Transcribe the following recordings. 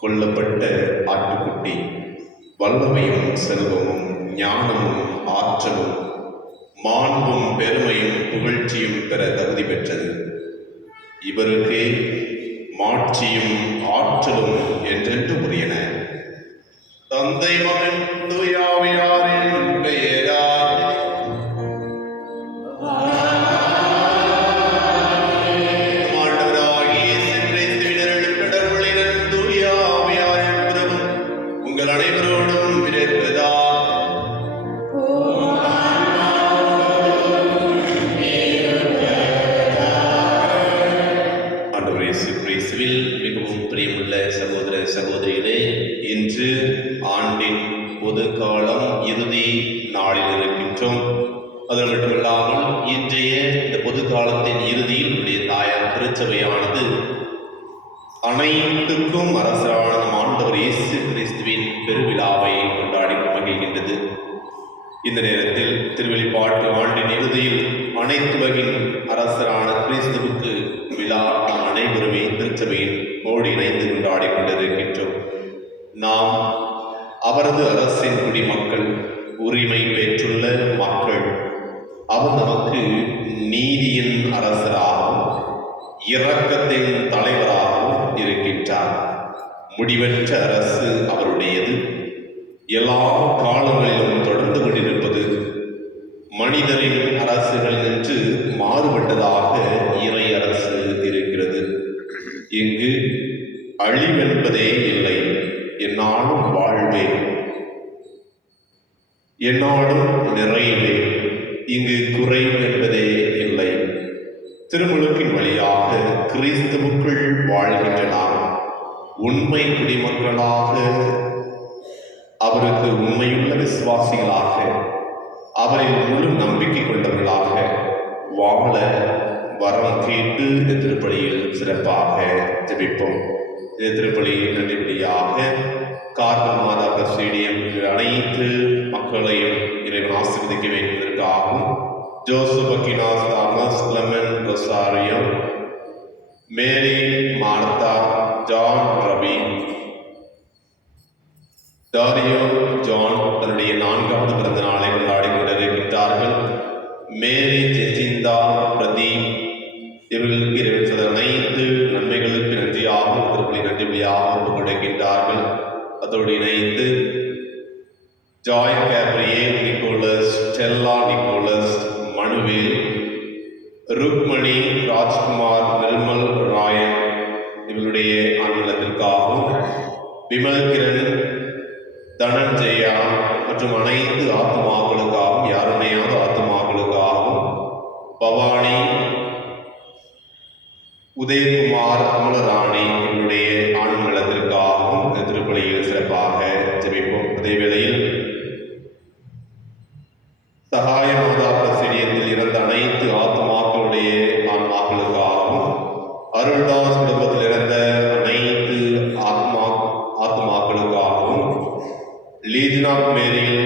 கொல்லப்பட்ட ஆட்டுக்குட்டி வல்லமையும் செல்வமும் ஞானமும் ஆற்றலும் மாண்பும் பெருமையும் புகழ்ச்சியும் பெற தகுதி பெற்றது. இவருக்கே மாட்சியும் ஆற்றலும் என்றென்று உரியன. தந்தை மகன் தூய ஆவியாரின் பெயரால் உங்கள் அனைவரோடும் விரைப்பதா. ஆண்டவர் இயேசு கிறிஸ்துவில் மிகவும் பிரியமுள்ள சகோதர சகோதரிகளே, இன்று ஆண்டின் பொது காலம் இறுதி நாளில் இருக்கின்றோம். அது மட்டுமில்லாமல் இன்றைய இந்த பொது காலத்தின் இறுதியில் உடைய தாயார் திருச்சபையானது அனைத்துக்கும் அரசரான ஆண்டவர் இயேசு கிறிஸ்துவின் பெருவிழாவை கொண்டாடி மகிழ்கின்றது. இந்த நேரத்தில் திருவெளிப்பாட்டு ஆண்டின் இறுதியில் அனைத்து வகையின் அரசரான கிறிஸ்துவுக்கு விழா நாம் அனைவருமே திருச்சபையின் ஓடி இணைந்து கொண்டாடி கொண்டிருக்கின்றோம். நாம் அவரது அரசின் குடிமக்கள், உரிமை பெற்றுள்ள மக்கள். அவர் நமக்கு நீதியின் அரசராகவும் இரக்கத்தின் தலைவராகவும் இருக்கின்றார். முடிவற்ற அரசு அவருடையது. எல்லா காலங்களிலும் தொடர்ந்து கொண்டிருப்பது. மனிதரின் அரசுகளினின்று மாறுபட்டதாக இறை அரசு இருக்கிறது. இங்கு அழிவென்பதே இல்லை. என்னாலும் வாழ்வே, என்னாலும் நிறைவே. இங்கு குறைவு என்பதே இல்லை. திருமுழுக்கின் வழியாக கிறிஸ்துவுக்குள் வாழ்கின்ற நாம் உண்மை குடிமக்களாக, அவருக்கு உண்மையுள்ள விசுவாசிகளாக, அவரில் முழு நம்பிக்கை கொண்டவர்களாக வாழ வரம் கேட்டு இந்த திருப்பலியில் சிறப்பாக ஜெபிப்போம். இந்த திருப்பலியின் நன்றிபடியாக கார்மல் மாதா பிரசிடியம் அனைத்து மக்களையும் இறைவன் ஆசீர்வதிக்க வேண்டியதற்காகவும், Joseph Aquinas Thomas Clement Rosario, Mary Martha, John Ravi, Dario John தன்னுடைய 4வது பிறந்த நாளை கொண்டாடி கொண்டிருக்கின்றார்கள். மேரி ஜெசிந்தா பிரதீப் இவர்களுக்கு இறைவன் அனைத்து நன்மைகளுக்கு நன்றியாகவும் திருப்பலி நன்றிபடியாகவும் கொடுக்கின்றார்கள். அதோடு இணைந்து Joy Gabriel Nicholas, Stella Nicholas, Manuel, Rukmani, Rajkumar, Nirmal Rayan இவர்களுடைய ஆன்மீகத்திற்காகவும், விமல் கிரண், தனஞ்சயா மற்றும் அனைத்து ஆத்மாக்களுக்காகவும், யாருணையாத ஆத்மாக்களுக்காகவும், பவானி, உதயகுமார், அமலராணி இவருடைய ஆன்மீகத்திற்காகவும் இந்த திருப்பலியில் சிறப்பாக ஜெபிப்போம். அதே வேளையில் சகாய மாதா பிரசிடியத்தில் இறந்த அனைத்து ஆத்மாக்களுடைய ஆன்மாக்களுக்காகவும், அருள்தாஸ் குடும்பத்தில் இருந்த அனைத்து ஆத்மாக்களுக்காகவும் லீஜன் ஆஃப் மேரியில்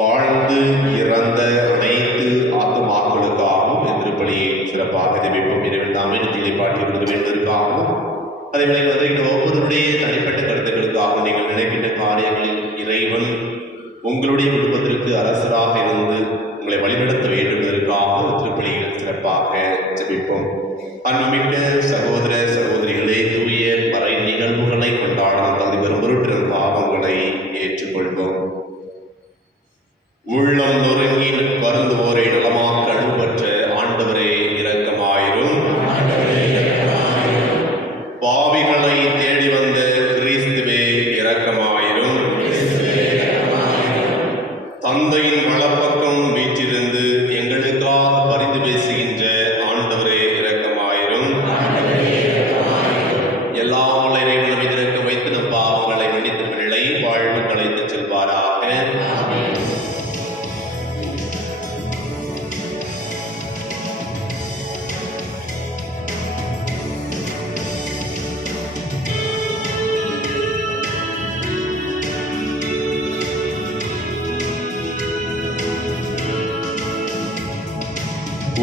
வாழ்ந்து இறந்த அனைத்து ஆத்மாக்களுக்காகவும் எதிர்ப்பலியை சிறப்பாக ஜெபிப்போம். இரவில் தாமே நித்தியை பாட்டி கொடுக்க வேண்டியதற்காகவும் அதேவேளை வந்து ஒவ்வொருடைய தனிப்பட்ட கருத்துக்களுக்காக நீங்கள் நினைக்கின்ற காரியங்களில் இறைவன் உங்களுடைய குடும்பத்திற்கு அரசராக இருந்து உங்களை வழிநடத்த வேண்டும் என்பதற்காக திருப்பலியில் சிறப்பாக ஜெபிப்போம். அன்புமிக்க சகோதர சகோதரிகளே, தூய மறை நிகழ்வுகளை கொண்டாடும் தகுதி பெறும் பொருட்டு பாவங்களை ஏற்றுக்கொள்வோம். உள்ளம் நொறுங்கி வருந்துவோரை நலமாக்க அழுப்பற்ற ஆண்டவரே இரக்கமாயிரும். பாவிகளை தேடி வந்த கிறிஸ்துவே இரக்கமாயிரும். தந்தையின் வலப்பக்கம் வீற்றிருந்து எங்களுக்காக பரிந்து பேசுகின்ற ஆண்டவரே இரக்கமாயிரும். எல்லா இறைவனும் இதற்கு வைத்து நம் பாவங்களை மன்னித்து பிள்ளை வாழ்வு கலைத்து செல்வாராக.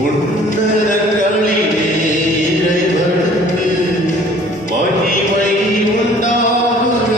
உன்னதங்களிலே இறைவனுக்கு மகிமை உண்டாகுக.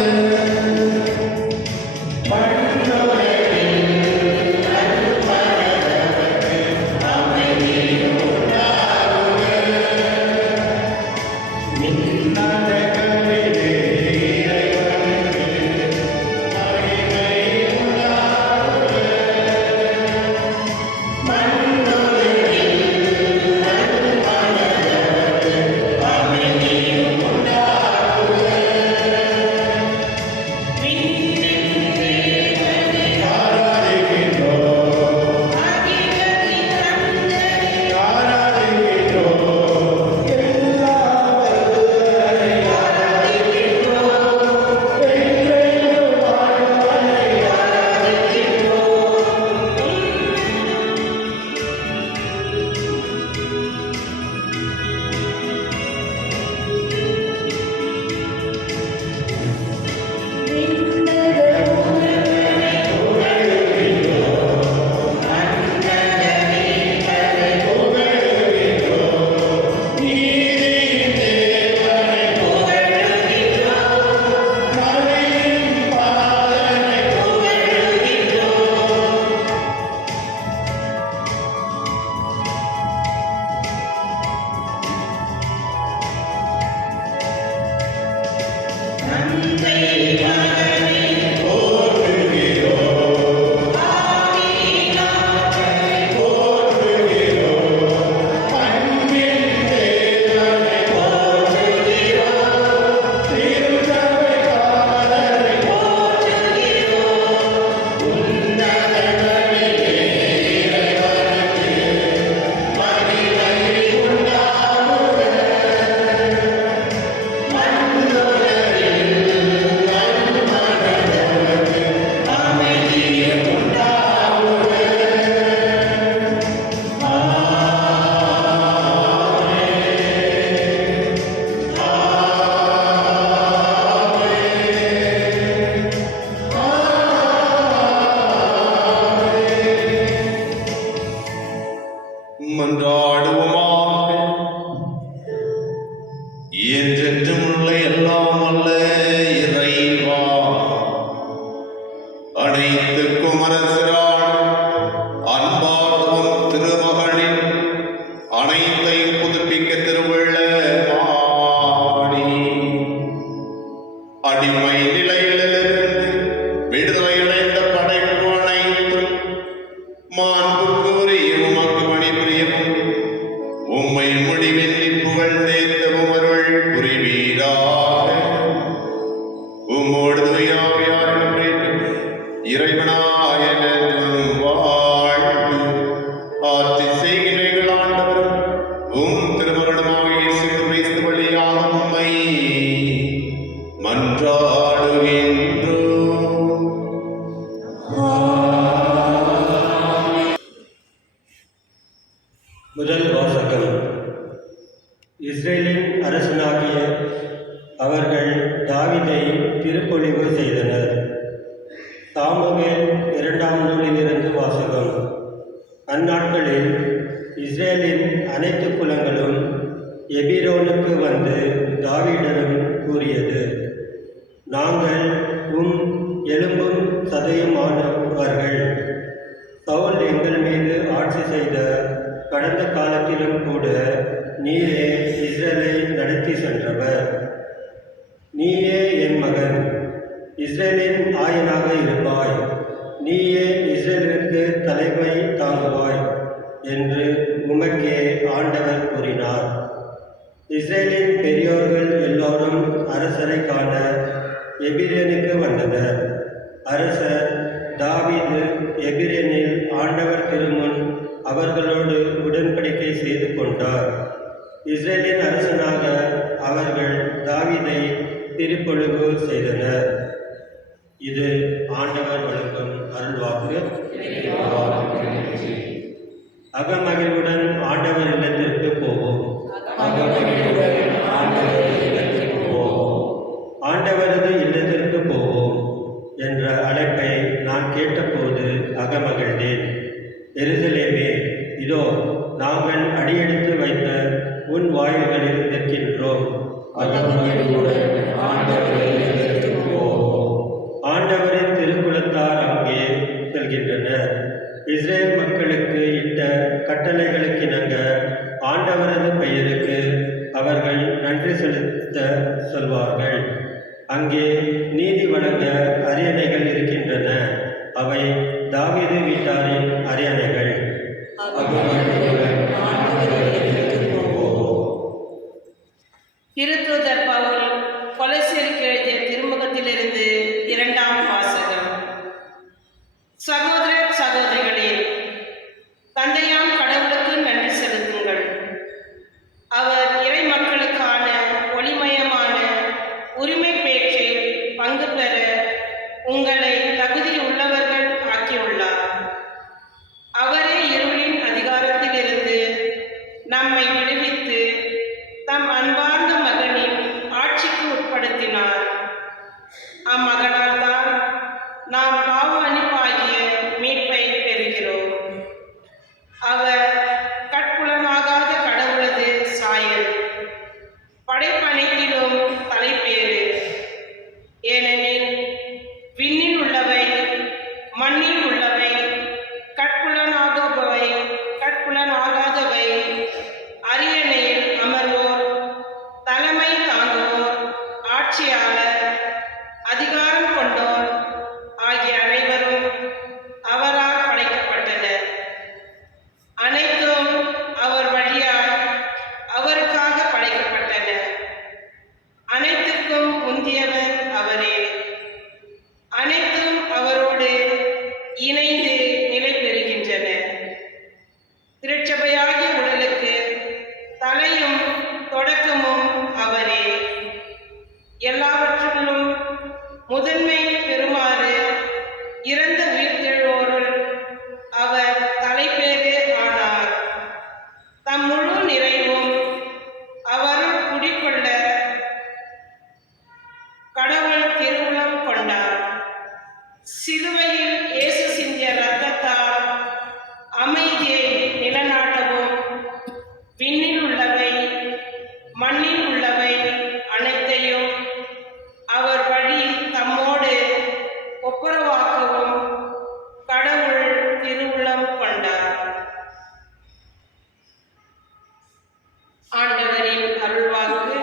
இஸ்ரேலின் அரசனாகிய அவர்கள் தாவீதை திருப்பொழிவு செய்தனர். சாமுவேல் 2ஆம் நூலிலிருந்து வாசகம். அந்நாட்களில் இஸ்ரேலின் அனைத்து குலங்களும் எபிரோனுக்கு வந்து தாவீடிடம் கூறியது, நாங்கள் எலும்பும் சதையுமானவர்கள். சவுல் எங்கள் மீது ஆட்சி செய்த கடந்த காலத்திலும் கூட நீரே இஸ்ரேலை நடத்தி சென்றவர். நீயே என் மகன், இஸ்ரேலின் ஆயனாக இருப்பாய். நீயே இஸ்ரேலுக்கு தலைமை தாங்குவாய் என்று உமக்கே ஆண்டவர் கூறினார். இஸ்ரேலின் பெரியோர்கள் எல்லோரும் அரசரை காண எபிரோனுக்கு வந்தனர். அரசர் தாவீது எபிரோனில் ஆண்டவர் திருமுன் அவர்களோடு உடன்படிக்கை செய்து கொண்டார். இஸ்ரேலின் அரசனாக அவர்கள் தாவீதை திருப்பொழிவு செய்தனர். இது ஆண்டவர் வழங்கும் அருள்வாக்கு. அகமகிழ்வுடன் ஆண்டவர் இல்லத்திற்கு போவோம். ஆண்டவரது இல்லத்திற்கு போவோம் என்ற அழைப்பை நான் கேட்டபோது அகமகிழ்ந்தேன். எருசலேமே, இதோ நாங்கள் அடியெடுத்து வைத்த உன் வாயில்களில் நிற்கின்றோம். ஆண்டவரின் திருக்குலத்தார் அங்கே செல்கின்றனர். இஸ்ரேல் மக்களுக்கு இட்ட கட்டளைகளுக்கிணங்க ஆண்டவரது பெயருக்கு அவர்கள் நன்றி செலுத்த சொல்வார்கள். அங்கே நீதி வழங்க அரியணைகள் இருக்கின்றன. அவை தாவீது வீட்டாரின் அரியணைகள். திருத்தூதர் பவுல் கொலோசியருக்கு எழுதிய திருமுகத்திலிருந்து 2ஆம் வாசகம். சகோதர சகோதரிகளே, தந்தையாம் கடவுளுக்கு நன்றி செலுத்துங்கள். அவர் இறை மக்களுக்கான ஒளிமயமான உரிமை பேற்றில் பங்கு பெற உங்களை தகுதி உள்ளவர்கள் ஆக்கியுள்ளார். அவரே இருளின் அதிகாரத்திலிருந்து நம்மை விடுவித்து தம் அன்பார்ந்த மகனின் ஆட்சிக்கு உட்படுத்தினார். அம்மகனால் தான் நாம் பாவ மன்னிப்பாகிய மீட்பை பெறுகிறோம். அவர் கட்புலனாகாத கடவுளது சாயல், படைப்பனைத்திலும் தலைப்பேறு. ஏனெனில் விண்ணில் உள்ளவை, மண்ணில் உள்ளவை, கட்புலனாகாதவை, அரியணையில் அமர்வோர், தலைமை தாங்குவோர், ஆட்சியாளர், அதிகாரம் கொண்டோர் ஆகிய அனைவரும் அவரால் படைக்கப்பட்டனர். அனைத்தும் அவர் வழியாய் அவருக்காக படைக்கப்பட்டன. அனைத்துக்கும் முந்தியவர் அவரே. அனைத்தும் அவரோடு இணைந்து நிலை பெறுகின்றன. திருச்சபையாகிய உடலுக்கு தலையும் தொடக்கமும் அவரே. எல்லாவற்றிலும் முதன்மை பெறுமாறு இறந்த உயிர்த்தெழுவோருள் அவர் தலைப்பேறு ஆனார். தம் முழு நிறைவும் அவருள் குடிக்கொள்ள கடவுள் திருவுளம் கொண்டார். சிலுவையில் இயேசு சிந்திய இரத்தத்தால் அமைதியை நிலநாட்டவும் விண்ணில் உள்ளவை, மண்ணில் உள்ளவை அனைத்தையும் அவர் வழி தம்மோடு ஒப்புரவாக்கவும் கடவுள் திருவுளம் கொண்டார். ஆண்டவரின் அருள்வாக்கு.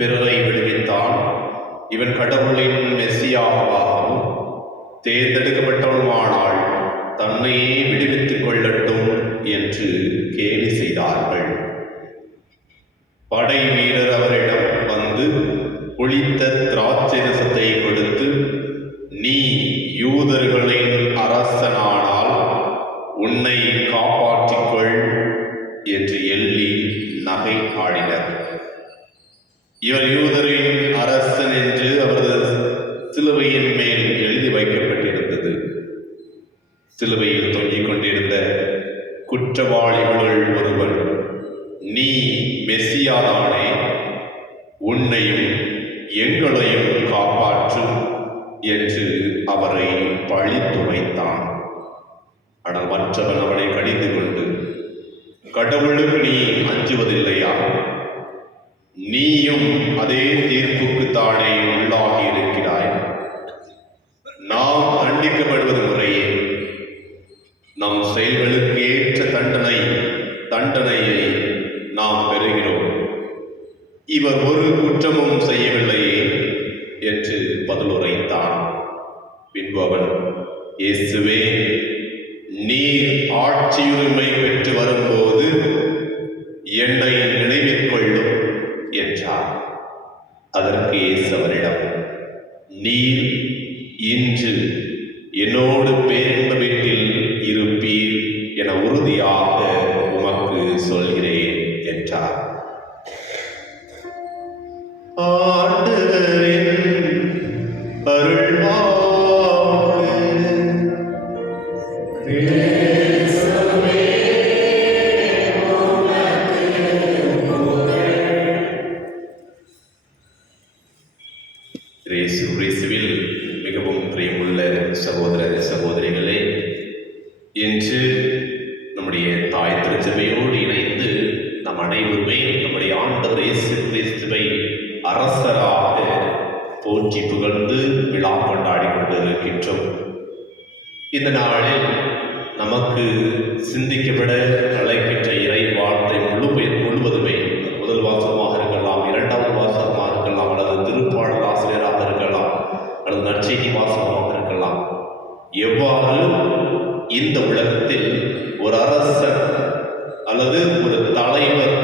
பிறரை விடுவித்தான். இவன் கடவுளின் மெஸ்ஸியாவாகவும் தேர்ந்தெடுக்கப்பட்டவனுமானால் தன்னையே விடுவித்துக் கொள்ளட்டும் என்று கேலி செய்தார்கள். படை வீரர் அவரிடம் வந்து புளித்த திராட்சை ரசத்தை கொடுத்து, நீ யூதர்களின் அரசனானால் உன்னை காப்பாற்றிக்கொள் என்று எள்ளி நகை ஆடினர். இவர் யூதரின் அரசன் என்று அவரது சிலுவையின் மேல் எழுதி வைக்கப்பட்டிருந்தது. சிலுவையில் தொங்கிக் கொண்டிருந்த குற்றவாளிகளுள் ஒருவன், நீ மெஸ்ஸியாதானே, உன்னையும் எங்களையும் காப்பாற்றும் என்று அவரை பழித்துரைத்தான். ஆனால் மற்றவன் அவனை கடிந்து கொண்டு, கடவுளுக்கு நீ அஞ்சுவதில்லையா? நீயும் அதே தீர்ப்புக்குத்தானே உள்ளாகி இருக்கிறாய். நாம் தண்டிக்கப்படுவது முறையே, நம் செயல்களுக்கு ஏற்ற தண்டனையை நாம் பெறுகிறோம். இவர் ஒரு குற்றமும் செய்யவில்லையே என்று பதிலுரைத்தான். பின்பு அவன், இயேசுவே, நீர் ஆட்சியுரிமை பெற்று வரும்போது என்னை நினைவில் கொள்ளும் என்றார். அதற்கு இயேசு அவரிடம், நீர் இன்று என்னோடு பேரின்ப வீட்டில் இருப்பீர் என உறுதியாக உமக்கு சொல்கிறேன் என்றார். ஆண்டவரின் அருள்வாக்கு. இயேசுவில் மிகவும் பிரியமுள்ள சகோதர சகோதரிகளே, இன்று நம்முடைய தாய் திருச்சபையோடு இணைந்து நம் அனைவருமே நம்முடைய ஆண்டவர் இயேசு கிறிஸ்துவை அரசராக போற்றி புகழ்ந்து விழா கொண்டாடி கொண்டிருக்கின்றோம். இந்த நாளில் நமக்கு சிந்திக்கப்பட அழைக்கின்ற இறை வார்த்தை முழுவதுமே முதல் வாசகமாக இருக்கலாம், இரண்டாவது வாசகமாக இருக்கலாம், அல்லது திருப்பாடல் ஆசிரியராக இருக்கலாம், அல்லது நற்செய்தி வாசகமாக இருக்கலாம். எவ்வாறு இந்த உலகத்தில் ஒரு அரசர் அல்லது ஒரு தலைவர்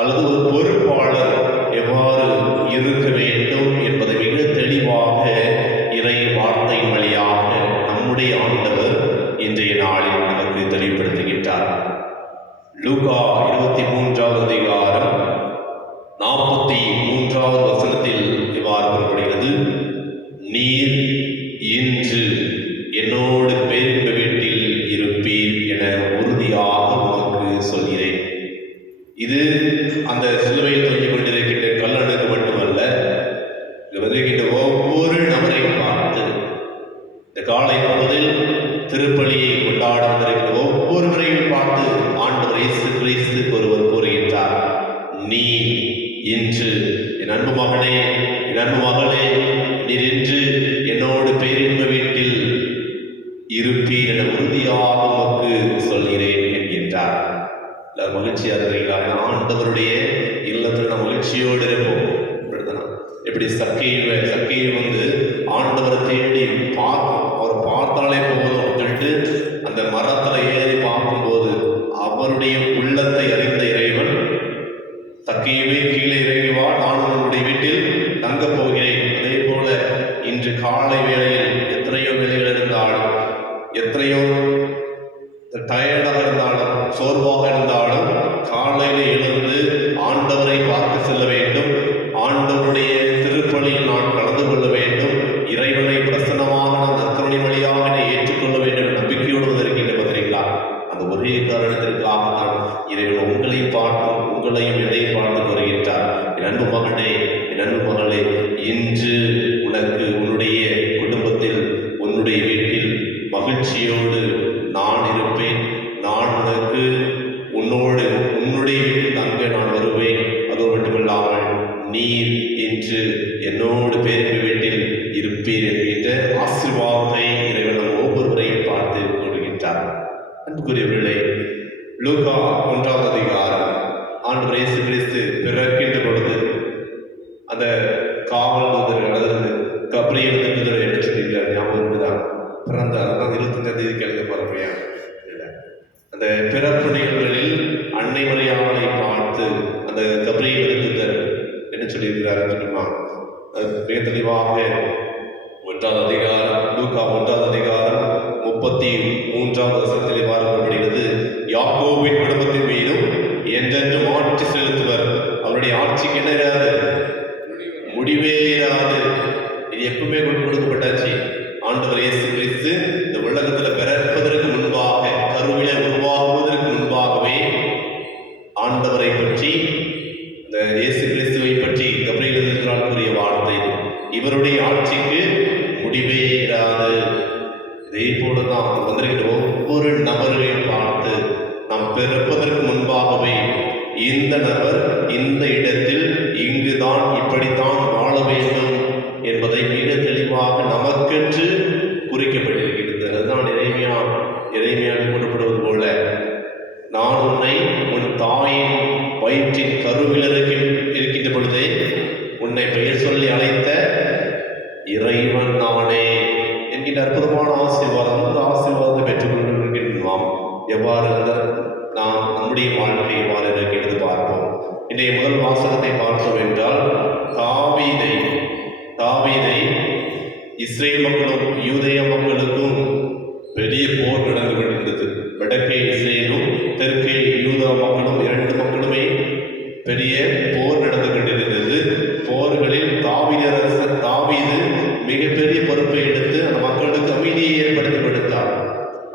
அல்லது ஒரு பொறுப்பாளர் எவ்வாறு இருக்க வேண்டும் என்பதை மிக தெளிவாக இறை வார்த்தையின் வழியாக நம்முடைய ஆண்டவர் இன்றைய நாளில் நமக்கு தெளிவுபடுத்துகின்றார். லூகா 23வது அதிகாரம் 43வது வசனத்தில் இவ்வாறு கூறப்படுகிறது, நீர் இன்று என்னோடு பேரின்ப வீட்டில் இருப்பீர் என உறுதியாக உமக்கு சொல்கிறேன். இது அந்த சிலுவையில் தொங்கிக் கொண்டிருக்கின்ற கல்லனுக்கு மட்டுமல்ல, வருகின்ற ஒவ்வொரு நபரையும் பார்த்து இந்த காலை பொழுதில் திருப்பலியை கொண்டாட வந்திருக்கிற ஒவ்வொருவரையும் பார்த்து ஆண்டவர் இயேசு கிறிஸ்து ஒருவர் கூறுகின்றார், நீ இன்று என் அன்பு மகனே, என் அன்பு மகளே, நீர் இன்று என்னோடு பேரின்ப வீட்டில் இருப்பீர் என உறுதியாக உமக்கு சொல்கிறேன் என்கின்றார். மகிழ்ச்சியா இருக்கிறீங்களா? ஆண்டவருடைய இல்லத்தில் நம்ம மகிழ்ச்சியோடு இருப்போம். எப்படி சக்கையை வந்து ஆண்டவரை தேடி பார்க்கும், அவரை பார்த்தாலே போதும் சொல்லிட்டு அந்த மரத்துல ஏறி பார்க்கும்போது அவருடைய உள்ளத்தை அறிந்த இறைவன், சக்கையுமே கீழே இறங்கிவா, நான் உன்னுடைய வீட்டில் தங்கப் போகிறேன். அதே போல இன்று காலை வேளையில் எத்தனையோ வேலைகள் இருந்தாலும், எத்தனையோ டயர்டாக இருந்தாலும், சோர்வாக இருந்தாலும், காலையில் எழுந்து ஆண்டவரை பார்க்க செல்ல வேண்டும். ஆண்டவருடைய திருப்பலியில் நான் கலந்து கொள்ள வேண்டும். இறைவனை பிரசன்னமாக நான் நற்கருணை வழியாக ஏற்றுக்கொள்ள வேண்டும் நம்பிக்கையோடு வந்திருக்கின்ற பார்த்தீங்களா? அந்த ஒரே காரணத்திற்காகத்தான் இறைவன் உங்களையும் பார்த்தும் உங்களையும் என்னையும் பார்த்து வருகின்றார். என் அன்பு மகனே, என் அன்பு மகளே, இன்று உனக்கு உன்னுடைய குடும்பத்தில் உன்னுடைய வீட்டில் மகிழ்ச்சியோடு நான் இருப்பேன். நான் உனக்கு உன்னுடைய வீட்டில் தங்க நான் வருவேன். அதோடு மட்டுமில்லாமல் நீர் இன்று என்னோடு பேரின்ப வீட்டில் இருப்பீர் என்கின்ற ஆசீர்வாதத்தை இறைவன் நம் ஒவ்வொருவரையும் பார்த்து கூறுகின்றார். அன்புக்குரியவர்களே, லூகா 1வது அதிகாரம் ஆண்டவர் இயேசு கிறிஸ்து பிறக்கின்ற பொழுது சொல்லியிருக்கிறார் தெரியுமா? மிக தெளிவாக 1ஆம் அதிகாரம் லூக்கா 1ஆம் அதிகாரம் 33ஆம் வசனத்தில் இவ்வாறு கூறப்படுகிறது, யாக்கோபின் குடும்பத்தின் மீதும் என்றென்றும் ஆட்சி செலுத்துவர், அவருடைய ஆட்சிக்கு என்ன இராது? முடிவே இராது. இது எப்பவுமே கொடுக்கப்பட்டாச்சு. ஆண்டவர் இயேசு கிறிஸ்து இந்த உலகத்துல பிறப்பதற்கு முன்பாக, கருவில உருவாகுவதற்கு முன்பாகவே ஆண்டவரை பற்றி, இந்த இயேசு கிறிஸ்துவை பற்றி கபிரியேல் எழுதினார் கூறிய வார்த்தை இது. இவருடைய ஆட்சிக்கு முடிவே இராது. இதே போலதான் வந்திருக்கிற ஒவ்வொரு நபர்களையும் பார்த்து நாம் பிறப்பதற்கு முன்பாகவே இந்த நபர் இந்த இடத்தில் இங்குதான் இப்படித்தான் வாழ வேண்டும் என்பதை மிக தெளிவாக நமக்கென்று குறிக்கப்பட்டிருக்கிறது. அதுதான் இறைமையாக கூறப்படுவது போல, நான் உன்னை உன் தாயின் வயிற்றின் கருவில் இருக்கின்ற பொழுதே உன்னை பெயர் சொல்லி அழைத்த இறைவன் நானே என்கின்ற அற்புதமான ஆசீர்வாதம். அந்த ஆசீர்வாதத்தை பெற்றுக்கொண்டிருக்கின்றோம். எவ்வாறு நாம் நம்முடைய வாழ்க்கை எவ்வாறு இருக்கிறது பார்ப்போம். இன்றைய முதல் வாசகத்தை பார்த்தோம் என்றால், தாவீதை இஸ்ரேல் மக்களும் யூதேய மக்களுக்கும் பெரிய போர் நடந்து கொண்டிருந்தது. வடக்கே இஸ்ரேலும் தெற்கே யூதா மக்களும், இரண்டு மக்களுமே பெரிய போர் நடந்து கொண்டிருந்தது. போர்களில் தாவீது மிகப்பெரிய பொறுப்பை எடுத்து அந்த மக்களுக்கு அமைதியை ஏற்படுத்தி கொடுத்தார்.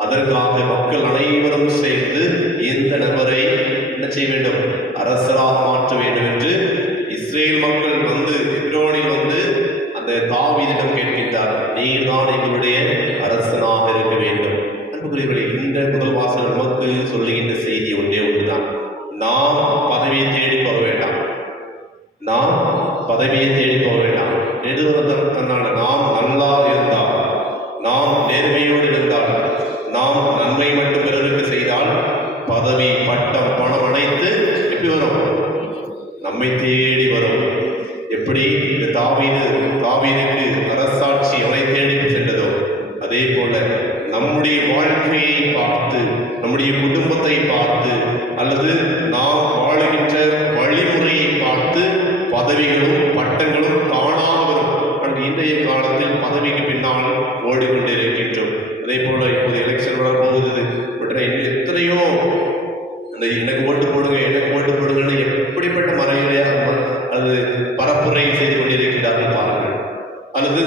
அதற்காக மக்கள் அனைவரும் சேர்ந்து இந்த நபரை என்ன செய்ய வேண்டும்? அரசராக மாற்ற வேண்டும் என்று இஸ்ரேல் மக்கள் எப்ரோனில் அந்த தாவீதிடம் கேட்கின்றார், நீர் தான் எங்களுடைய அரசனாக இருக்க வேண்டும். அன்புக்குரியவர்களே, இந்த முதல் வாசகம் நமக்கு சொல்லுகின்ற செய்தி ஒன்றே ஒன்றுதான். நாம் பதவியை தேடி போக வேண்டாம். தன்னால நாம் நல்லா இருந்தால், நாம் நேர்மையோடு இருந்தால், நாம் நன்மை மட்டும் பிறருக்கு செய்தால், பதவி, பட்டம், பணம் அனைத்து எப்படி வரும்? நம்மை தேடி வரும். எப்படி இந்த தாவீதுக்கு அரசாட்சி அவனை தேடி சென்றதோ, அதே போல நம்முடைய வாழ்க்கையை பார்த்து, நம்முடைய குடும்பத்தை பார்த்து, அல்லது நாம் வாழுகின்ற வழிமுறையை பார்த்து பதவிகளும் பட்டங்களும் தானாக வரும். இன்றைய காலத்தில் பதவிக்கு பின்னால் ஓடிக்கொண்டிருக்கின்றோம். அதே போல இப்போது எலெக்ஷன் வரப்போகுது. எத்தனையோ அந்த எனக்கு ஓட்டு போடுங்கன்னு எப்படிப்பட்ட மறையிலே அது பரப்புரை செய்து கொண்டிருக்கிறார்கள் பாருங்கள். அல்லது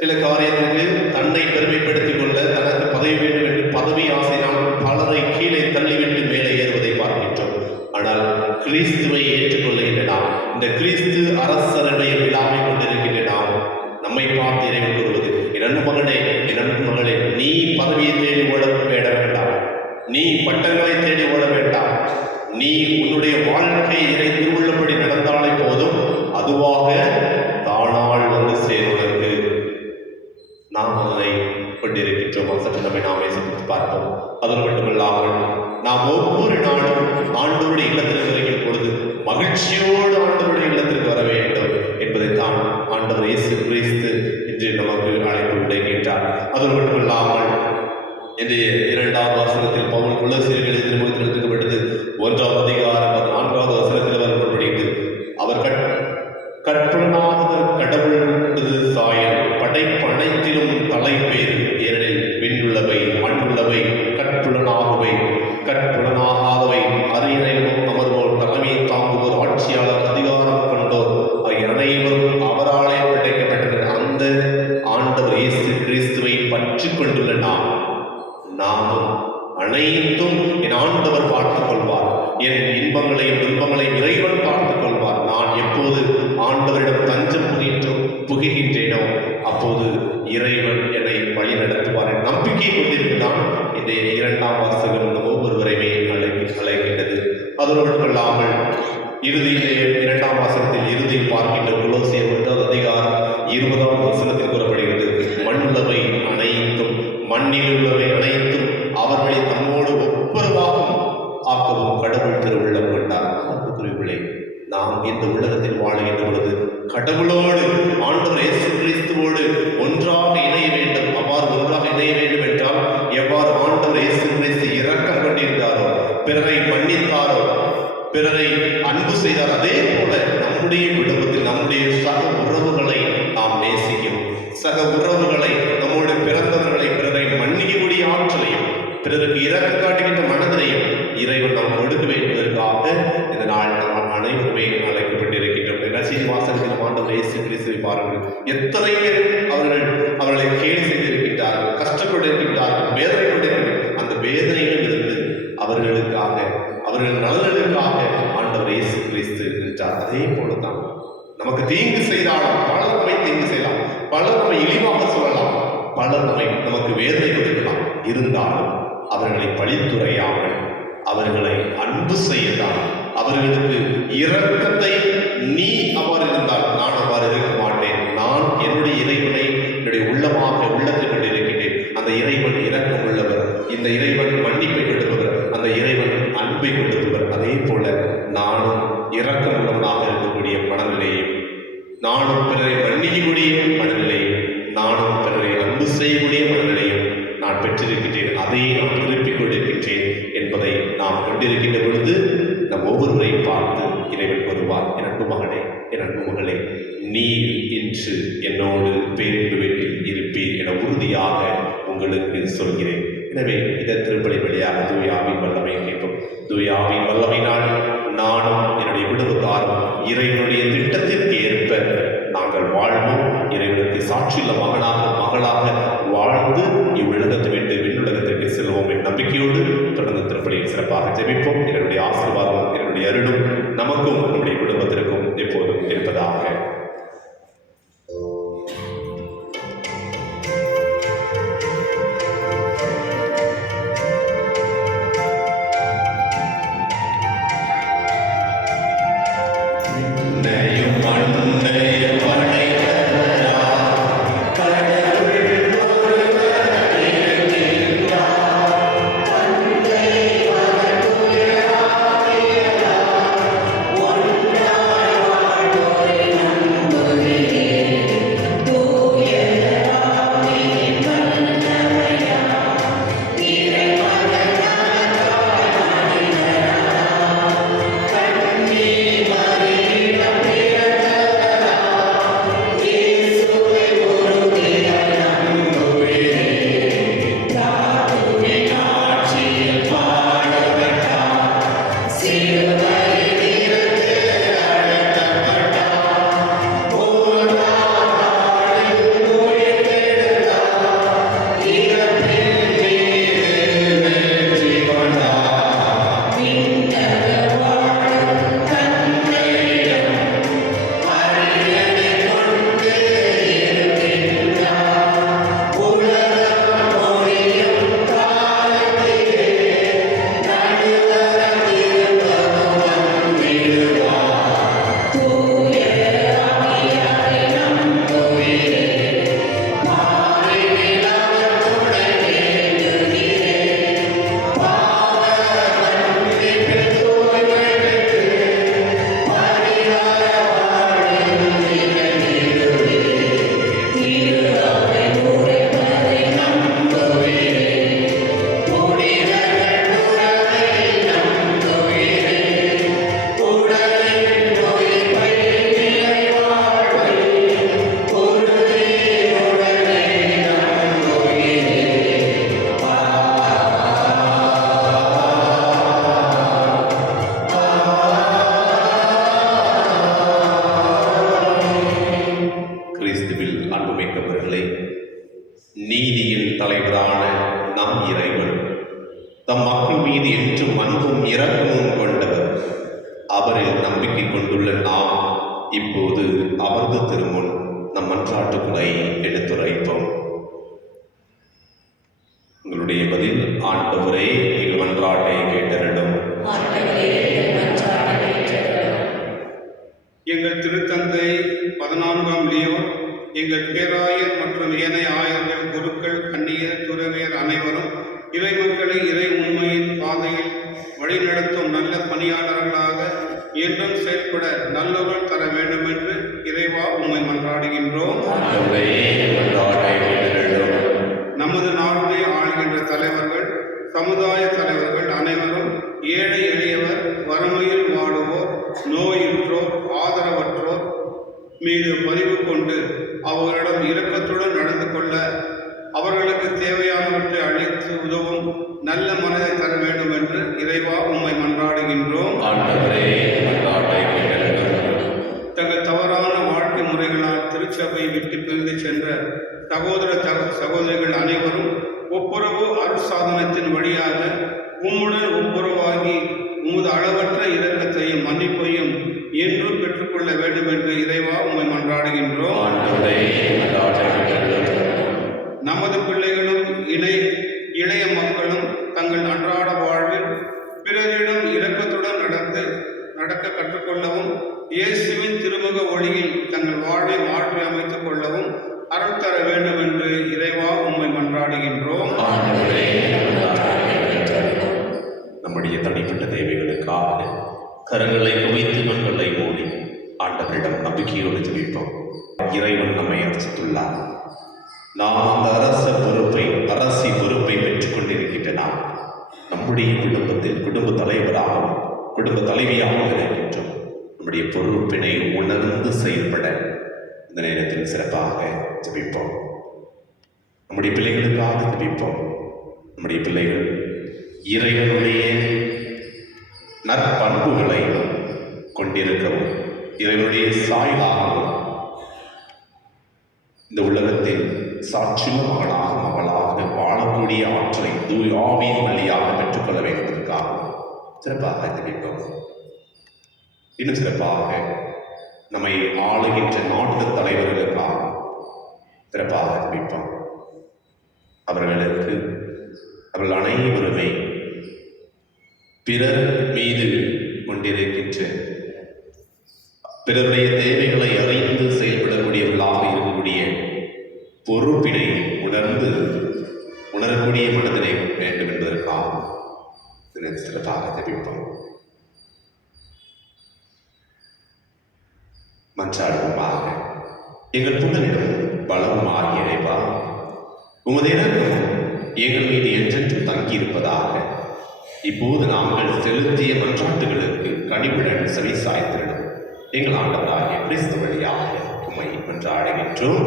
சில காரியத்துக்கு தன்னை பெருமைப்படுத்திக் கொள்ள, தனக்கு பதவி வேண்டும் என்று பதவி ஆசையினால் பலரை கீழே தள்ளிவிட்டு மேலே ஏறுவதை பார்க்கின்றோம். ஆனால் கிறிஸ்துவை ஏற்றுக்கொள்ளுகின்ற நாம், இந்த கிறிஸ்து அரசருடைய விழாவை கொண்டிருக்கின்ற நாம், நம்மை பார்த்து இறைவன் கூறுவது, என் அன்பு மகனே, என் அன்பு மகளே, நீ பதவியை தேடி ஓட வேண்டாம், நீ பட்டங்களை தேடி ஓட வேண்டாம், நீ உன்னுடைய வாழ்க்கை இறை திருவுள்ளபடி நடந்தாலே போதும், அதுவாக தானால் சேருவதற்கு நாம் அதனை கொண்டிருக்கின்றோம். சற்று நம்மை நாமே சிந்தித்து பார்ப்போம். அது மட்டுமல்லாமல் நாம் ஒவ்வொரு நாளும் ஆண்டவருடைய இல்லத்திற்கு வருகின்ற பொழுது மகிழ்ச்சியோடு ஆண்டவருடைய இல்லத்திற்கு வர வேண்டும் என்பதைத்தான் ஆண்டவர் இயேசு கிறிஸ்து என்று நமக்கு அழைப்பு விடுகின்றார். அது மட்டுமல்லாமல் இன்றைய 2ஆம் வாசகத்தில் பவுல் கொலோசியர்கள் திருமுகத்தில் எடுக்கப்பட்டது 1ஆம் அதிகாரம் 4ஆவது வசனத்தில் வரப்படுகிறது, அவர் கற்பனாக கடவுளது சாயல், படைப்பு அனைத்திலும் தலைப்பேர், ஏனெனில் விண்ணுள்ளவை மண்ணுள்ளவை கற்புலனாகாதவை அரியணையிலும் அமர்வோர், தலைமையை தாங்குவோர், ஆட்சியாளர், அதிகாரம் கொண்டோர் ஆகிய அனைவரும் அவராலே படைக்கப்பட்டனர். அந்த ஆண்டவர் இயேசு கிறிஸ்துவை பற்றி கொண்டுள்ள நாமும் அனைத்தும் என் ஆண்டவர் பார்த்துக் கொள்வார், என் இன்பங்களையும் துன்பங்களையும் இறைவன் பார்த்துக் கொள்வார். நான் எப்போது ஆண்டவரிடம் தஞ்சம் புகுகின்றேனோ அப்போது இறைவன் என்னை வழி நடத்துவார். நம்பிக்கை கொண்டிருக்கிறான். இன்றைய 2ஆம் வாசகம் ஒவ்வொருவரையுமே அழைக்கின்றது. அதோடு மட்டுமல்லாமல் இறுதியிலே 2ஆம் வாசகத்தில் இறுதியில் பார்க்கின்ற கொலோசியர் 1ஆம் அதிகாரம் 20ஆம் வசனத்தில் கூறப்படுகிறது, மண்ணுள்ளவை அனைத்தும் மண்ணில் உள்ளவை அனைத்தும் அவர்களை தம்மோடு ஒப்புரவாகவும் ஆக்கவும் கடவுள் திருவுள்ளம் கொண்டார். அன்புக்குரியவர்களே, நாம் இந்த உலகத்தில் வாழுகின்ற பொழுது கடவுளோடு, ஆண்டவர் இயேசு கிறிஸ்துவோடு ஒன்றாக இணைய வேண்டும். அவ்வாறு ஒன்றாக இணைய வேண்டும் என்றால் எவ்வாறு ஆண்டவர் இயேசு கிறிஸ்து இரக்கம் கொண்டிருந்தாரோ, பிறரை மன்னித்தாரோ, பிறரை அன்பு செய்தார், அதே போல நம்முடைய நம்முடைய குடும்பத்தில் நம்முடைய சக உறவுகளை நாம் நேசிக்கும், சக உறவுகளை, நம்முடைய பிறந்தவர்களை, பிறரை மன்னிக்கக்கூடிய ஆற்றலையும், பிறருக்கு இறக்க காட்டுகின்ற மனதிலையும் இறைவன் நாம் கொடுக்க வேண்டுவதற்காக இந்த நாள் நாம் அனைவருமே அழைக்கப்பட்டிருக்கின்றோம். ரசிக வாசகத்தில் ஆண்டவர் இயேசு கிறிஸ்துவை பாருங்கள், எத்தனை பேர் அவர்களை கேலி செய்திருக்கின்றார்கள், கஷ்டப்பட்டிருக்கின்றார்கள், வேதனைப்பட்டிருக்கிறார்கள். அந்த வேதனையிலும் இருந்து அவர்களுக்காக, அவர்கள் நலனுக்காக ஆண்டவர் இயேசு கிறிஸ்து என்றார். அதே போலதான் நமக்கு தீங்கு செய்தாலும், பலர் நம்மை தீங்கு செய்யலாம், பலர் நம்மை இழிவாக சொல்லலாம், பலர் நமக்கு வேதனை கொடுக்கலாம். இருந்தாலும் அவர்களை பழித்துரையாமல் அவர்களை அன்பு செய்யலாம். அவர்களுக்கு இரக்கத்தை, நீ அவ்வாறு இருந்தால் நான் அவ்வாறு இருக்க மாட்டேன், நான் என்னுடைய இறைவனை என்னுடைய உள்ளத்தில் கொண்டிருக்கிறேன். அந்த இறைவன் இரக்கம் உள்ளவர், இந்த இறைவன் மன்னிப்பை கொடுப்பவர், அந்த இறைவன் அன்பை கொடுப்பவர். அதே போல நானும் இரக்கம் உள்ளவனாக இருக்கக்கூடிய மனநிலையும், நானும் பிறரை மன்னிக்கக்கூடிய மனநிலையும், நானும் பிறரை அன்பு செய்யக்கூடிய மனநிலையும் நான் பெற்றிருக்கின்றேன். அதை நான் திருப்பிக் கொண்டிருக்கின்றேன் என்பதை நாம் கொண்டிருக்கின்ற பொழுது நம் ஒவ்வொருவரையும் பார்த்து இறைவன் கூறுவார், என் அன்பு மகனே, என் அன்பு மகளே, நீ இன்று என்னோடு பேரின்பு வீட்டில் இருப்பீர் என உறுதியாக உங்களுக்கு சொல்கிறேன். எனவே இந்த திருப்பலி வழியாக தூயாவின் வல்லமை கேட்போம். தூயாவின் வல்லமையினால் நானும் என்னுடைய குடும்பத்தாரும் இறைவனுடைய திட்டத்திற்கு ஏற்ப நாங்கள் வாழ்வோம். இறைவனுக்கு சாட்சியுள்ள மகளாக வாழ்ந்து இவ்வுலகத்தை விட்டு விண்ணுலகத்திற்கு செல்வோம் என்ற நம்பிக்கையோடு தொடர்ந்து திருப்பலியில் சிறப்பாக ஜெபிப்போம். என்னுடைய ஆசீர்வாதம், என்னுடைய அருளும் நமக்கும் நம்முடைய குடும்பத்திற்கும் எப்போதும் இருப்பதாக. நீதியின் தலைவரான நம் இறைவன் தம் மக்கள் மீது என்றும் அன்பும் இரக்கமும் கொண்டவர். அவரில் நம்பிக்கை கொண்டுள்ள நாம் இப்போது அவரது திருமுன் நம் மன்றாட்டுக்களை எடுத்துரைப்போம். உங்களுடைய பதில், ஆண்டவரே எங்கள் மன்றாட்டை கேட்டரிடும். எங்கள் திருத்தந்தை 14ஆம் லியோ, எங்கள் பேராயர் மற்றும் ஏனைய ஆயர்கள், குருக்கள், கன்னியர், துறவியர் அனைவரும் இறைமக்களை இறை உண்மையின் பாதையில் வழிநடத்தும் நல்ல பணியாளர்களாக என்றும் செயல்பட நல்லவர்கள் தர வேண்டும் என்று இறைவா உம்மை மன்றாடுகின்றோம். நமது நாட்டை ஆள்கின்ற தலைவர்கள், சமுதாய தலைவர்கள் அனைவரும் ஏழை எளியவர், வறுமையில் வாடுவோர், நோயுற்றோர், ஆதரவற்றோர், மீது பரிவு கொண்டு அவர்களிடம் இரக்கத்துடன் நடந்து கொள்ள அவர்களுக்கு தேவையானவற்றை அளித்து உதவும் நல்ல மனதை தர வேண்டும் என்று இறைவா உம்மை மன்றாடுகின்றோம். தங்கள் தவறான வாழ்க்கை முறைகளால் திருச்சபை விட்டு பிரிந்து சென்ற சகோதரிகள் அனைவரும் ஒப்புரவு அருட்சாதனத்தின் வழியாக உம்முடன் ஒப்புரவாகி உமது அளவற்ற இரக்கத்தையும் மன்னிப்பையும் என்றும் பெற்றுக்கொள்ள வேண்டும் என்று இறைவா உம்மை மன்றாடுகின்றோம். நமது பிள்ளைகளும் இளைய மக்களும் தங்கள் அன்றாட வாழ்வில் பிறரிடம் இரக்கத்துடன் நடக்க கற்றுக்கொள்ளவும் இயேசுவின் திருமுக ஒளியில் தங்கள் வாழ்வை மாற்றி அமைத்துக் கொள்ளவும் அருள் தர வேண்டும் என்று இறைவா உம்மை மன்றாடுகின்றோம். நம்முடைய தனிப்பட்ட தேவைகளுக்காக கரங்களை குவித்து மண்களை மூடி ஆண்டவரிடம் நம்பிக்கையோடு ஜெபிப்போம். இறைவன் நம்மை அரசுள்ளார். நாம் அந்த அரசி பொறுப்பை பெற்றுக் கொண்டிருக்கின்ற நாம் நம்முடைய குடும்பத்தில் குடும்ப தலைவராகவும் குடும்ப தலைவியாகவும் இருக்கின்றோம். நம்முடைய பொறுப்பினை உணர்ந்து செயல்பட இந்த நேரத்தில் சிறப்பாக ஜெபிப்போம். நம்முடைய பிள்ளைகளுக்காக ஜெபிப்போம். நம்முடைய பிள்ளைகள் இறைவனுடைய நற்பண்புகளை கொண்டிருக்கவும் இறைவனுடைய சாயலாகவும் இந்த உலகத்தில் சாட்சியுள்ள மகளாக வாழக்கூடிய ஆற்றலை தூய் ஆவியின் வழியாக பெற்றுக்கொள்ள வேண்டுவதற்காக சிறப்பாக ஜெபிப்போம். இன்னும் சிறப்பாக நம்மை ஆளுகின்ற நாட்டு தலைவர்களுக்காக சிறப்பாக ஜெபிப்போம். அவர்கள் அனைவருமே பிறர் மீது கொண்டிருக்கின்ற பிறருடைய தேவைகளை அறிந்து செயல்படக்கூடியவர்களாக இருக்கக்கூடிய பொறுப்பினை உணரக்கூடிய மனதினை வேண்டும் என்பதற்காக சிறப்பாக ஜெபிப்போம். மன்றாடுவோமாக. எங்கள் புகலிடம் பலமும் ஆகிய இறைவா, உமது இரக்கம் எங்கள் மீது என்றென்றும் தங்கியிருப்பதாக. இப்போது நாங்கள் செலுத்திய மன்றாட்டுகளுக்கு கனிவுடன் செவி சாய்த்திருடும் எங்கள் ஆண்டவராகிய கிறிஸ்து வழியாக உம்மை மன்றாடுகின்றோம்.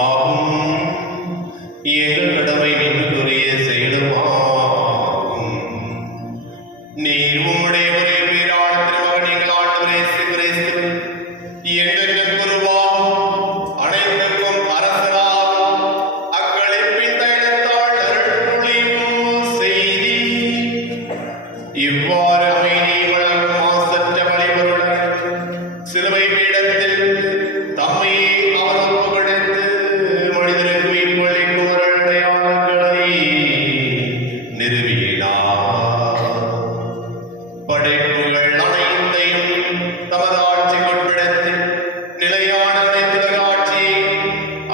ஆகும். எங்கள் கடமை நின்றுக்குரிய செயலுமாகும். நீர் உம்முடைய ஒரே பேரான திருமகன் எங்கள் ஆண்டவரே இயேசு கிறிஸ்து என்றென்றும் குருவாகும், அனைத்துக்கும் அரசராகும், அக்களிப்பின் தைலத்தால் அருள் பொழியும் செய்தீர். இவ்வாறு அமைதி வழங்கும் மாசற்ற வழிபருடன் சிலுவை பீடத்தில் தம்மையே அவர் ஒப்புக்கொடுத்து மனிதருக்கு உயிர்ப்பளிக்கும் அருளடையாளங்களை நிறுவினார். படைப்புகள் அனைத்தையும் தமது ஆட்சிக்குட்படுத்தி நிலையான நிலைத்துலக ஆட்சியை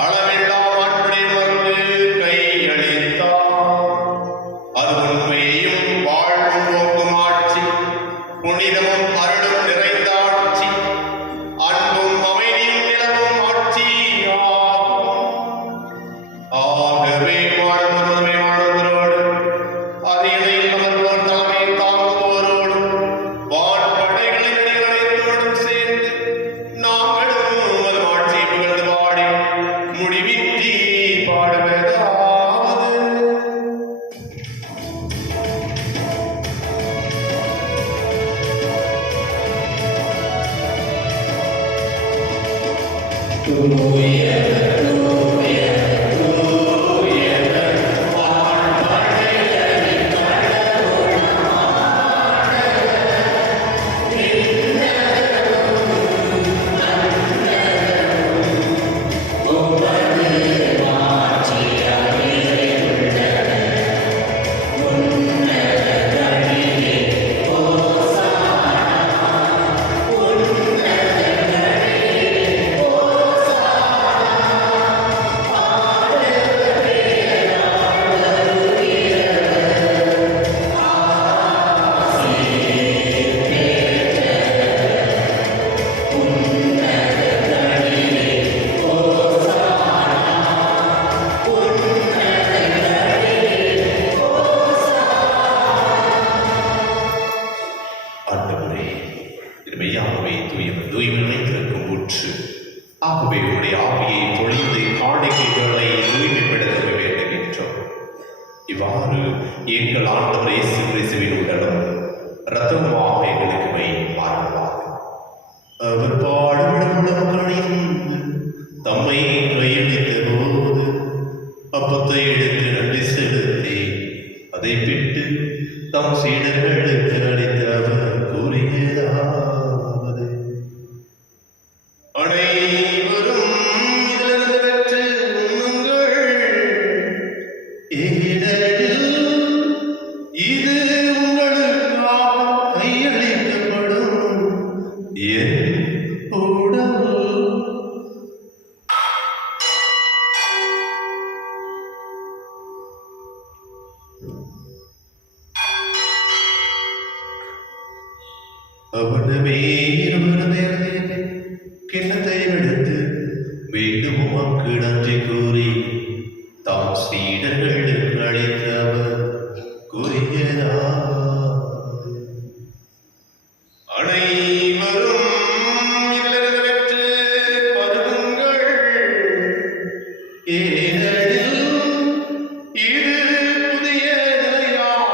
அளவில்லா ஆண்படையவருக்கு கையளித்தார். அது உண்மையையும் வாழ்வும் நோக்கும் ஆட்சி, புனிதமும் அருளும் நிறைந்த ஆட்சி, அன்பும் அமைதியும் நிலவும் ஆட்சியாகும். ஆகவே வாழ்வதோடு அரியணையில் அமர்வோர் தலைமை தாங்குவோரோடும் வான்படைகளின் அணிவளைத்தோடும் சேர்ந்து நாங்களும் அது ஆட்சியை புகழ்ந்து பாடி முடிவின்றி பாடுவதாவது. ஆண்டவரே, இது மெய்யாகவே தூய்மை நிறைந்திருக்கும் ஊற்று. ஆகவே உம்முடைய ஆவியை பொழிந்து காணிக்கைகளை தூய்மைப்படுத்த வேண்டுகின்றோம். இவ்வாறு எங்கள் ஆண்டவர் இயேசு கிறிஸ்துவின் உடலும் இரத்தமுமாக எங்களுக்கு மாறுவார். அவர் பாடுபடும் தம்மை கையளித்த போது அப்பத்தை எடுத்து நன்றி செலுத்தி அதை பிட்டு தம் சீடர்களுக்கு அளித்த அவர் கூறியதாவது: அனைவரும் இதிலிருந்து பெற்று உண்ணுங்கள். ஏனெனில் இது உங்களுக்காக கையளிக்கப்படும் என் உடல். அவனமே கிண்ணத்தை எடுத்து மீண்டும் உமக்கு நன்றி கூறி தாம் சீடர்களுக்கு அளித்த அவர் கூறியதாவது: அனைவரும் இதிலிருந்து பெற்று பருகுங்கள். ஏனெனில் இது புதிய நிலையான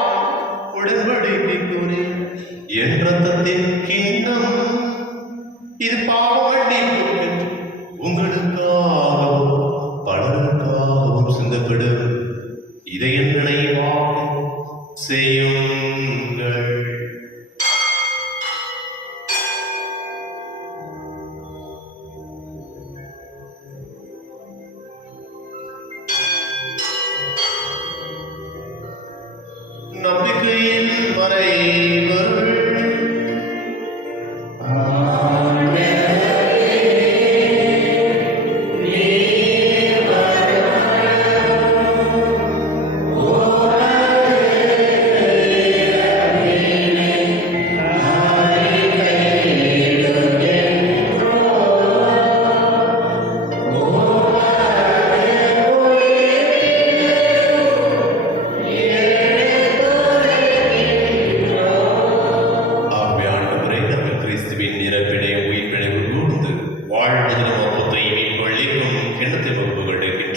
உடன்படிக்கைக்குரிய என் இரத்தத்தின் கிண்ணம். இது பாவமன்னிப்புக்கு உங்களுக்காகவும் பலருக்காகவும் சிந்தப்படும். இதை என் நினைவாக செய்யுங்கள். நம்பிக்கையின் மறைபொருள். Yeah.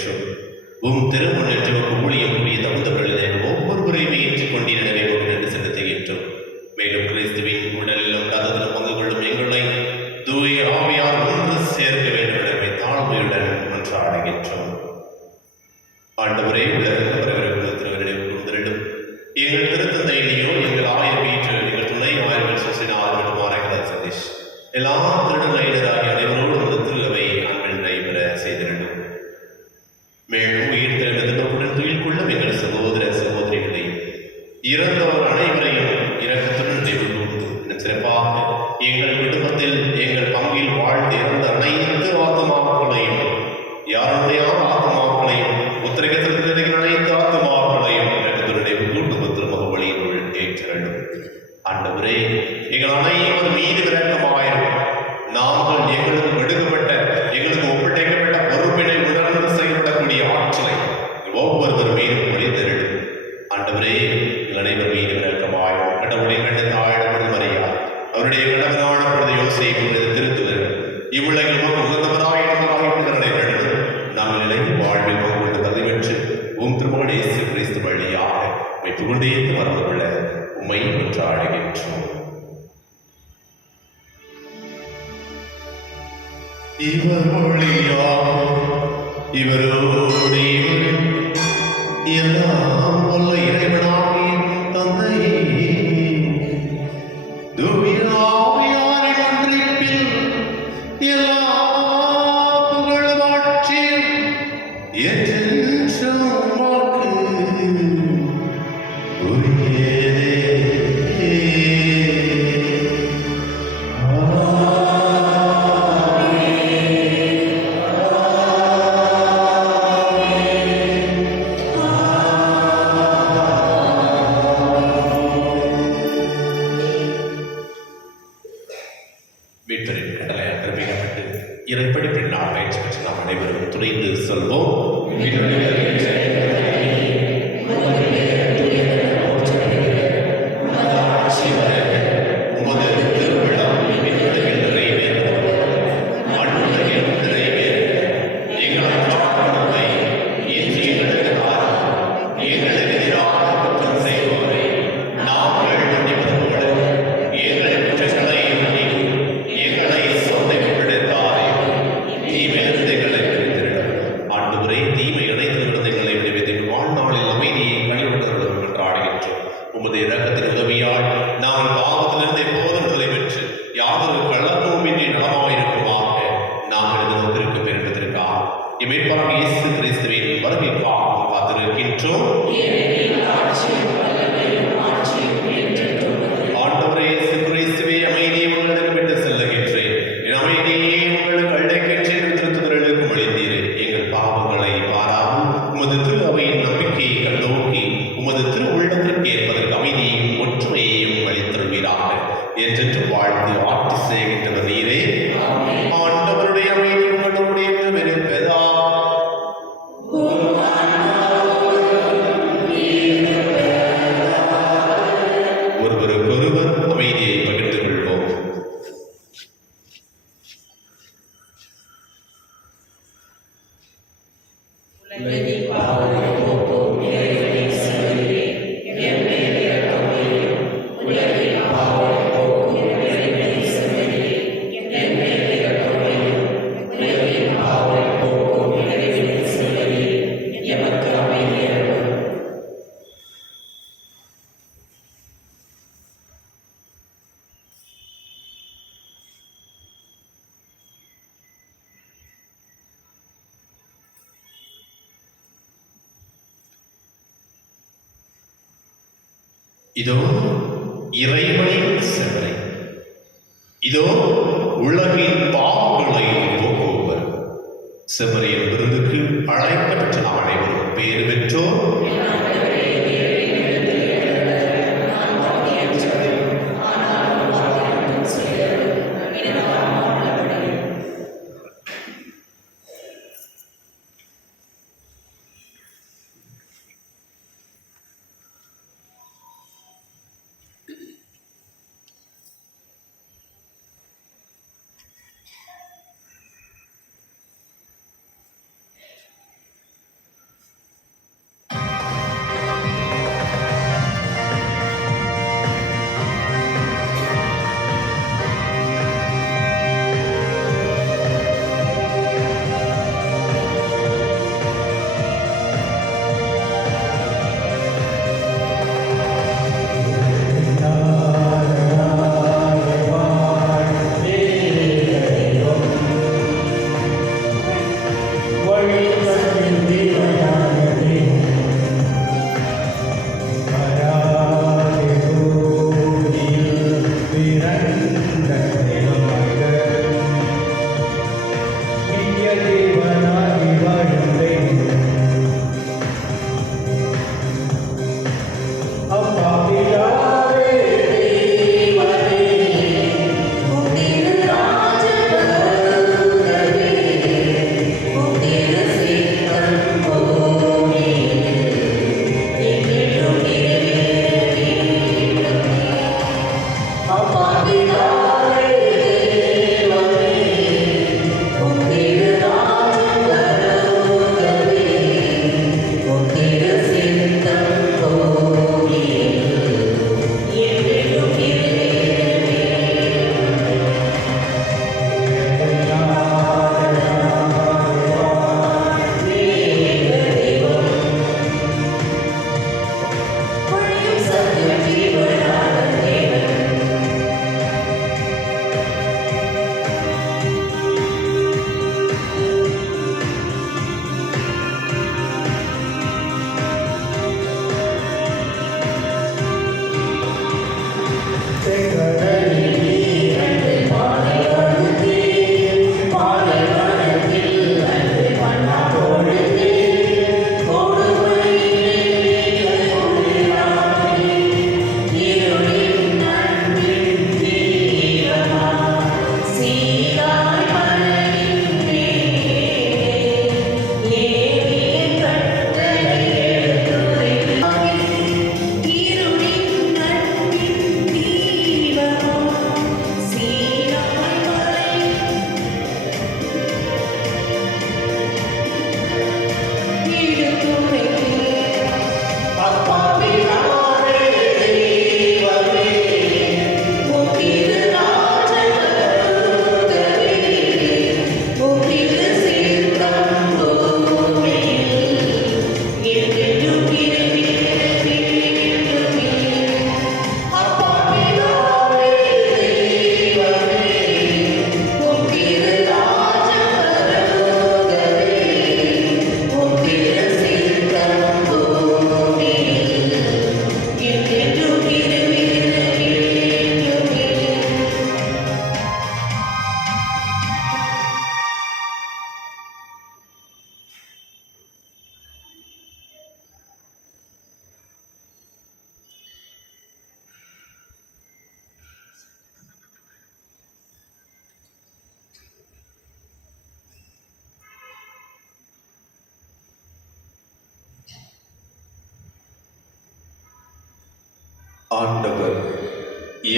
பெற்றும் திருமுன்னேற்றமுக்கு ஊழியம் புரிய தகுந்தவர்களின் ஒவ்வொருவரையும் ஏற்றுக்கொண்டீரவே நன்றி செலுத்துகின்றோம். மேலும் கிறிஸ்துவின் உடலிலும் ரத்தத்திலும் பங்கு கொள்ளும் எங்களை தூய ஆவியார் ஒன்று சேர்க்க வேண்டும் எனவே தாழ்மையுடன் மன்றாடுகின்றோம். ஆண்டவரே, உலகில் திருவரிடம் எங்கள் திருத்தந்தையிலேயோ எங்கள் ஆயர் பீற்று எங்கள் துணை ஆயர்கள் சுசினா மற்றும் ஆராய்கிறார் சதீஷ் எல்லா திருநங்கையினராகிய அனைவரோடு ஒரு திருவை அன்பின் நடைபெற செய்திருந்தோம். மேலும் உயிர் திறமையுடன் துயில் கொள்ளும் எங்கள் சகோதர சகோதரிகளை இறந்தவர் அனைவரையும் இரக்கத்துடன் நினைவு சிறப்பாக எங்கள் குடும்பத்தில் எங்கள் பங்கில் வாழ்ந்து இறந்த அனைத்து ஆத்மாக்களையும் யாருடைய ஆத்மாக்களையும் உத்தரகத்திற்கு அனைத்து ஆத்மாக்களையும் இரக்கத்துடனே குடும்பத்தில் வழியினுள் ஏற்றணும். ஆண்டவரே, எங்கள் அனைவரும் மீது இரக்கமாயிரும். நாங்கள் எங்களுக்கு விடுக்கப்பட்ட எங்களுக்கு ஒப்படைக்கப்பட்ட பொறுப்பினை உணர்ந்து செயல்படக்கூடிய ஆற்றலை ஒவ்வொருவர் மீதும் பொழிந்தருளும். ஆண்டவரே, எங்கள் அனைவர் மீது இரக்கமாயிரும். கடவுளை கண்டு தாழப்படும் வரையா அவருடைய கடவுளான பொழுது யோசிப்பு திருத்துவர் இவ்வுலகில் உகந்தவராயிருந்தவர்களை கண்டு நாங்கள் நிலைவு வாழ்வில் கொண்டு தகுதி பெற்று திருமகன் இயேசு கிறிஸ்து வழியாக வெற்றுக்கொண்டே வரவுள்ள உம்மை கொண்டாடுகின்றோம். இவர் மொழியாகும் இவரோடு எல்லாம் வல்ல இறைவனாகிய தந்தையே தூய ஆவியாரின் ஒன்றிப்பில் எல்லா புகழும் ஆட்சியும் என்றென்றும் உமக்கு உரியதே. மீட்பரின் கட்டளையால் கற்பிக்கப்பட்டு இறைப்படிப்பின் நாள் பயிற்சி பெற்று நாம் அனைவரும் துணைந்து சொல்வோம். இதோ இறைவனின் செவரை, இதோ உலகின் பாவங்களை போக்குவர். செவரையின் விருந்துக்கு அழைக்கப்பட்ட நாம் அனைவரும் பேறு பெற்றோர்.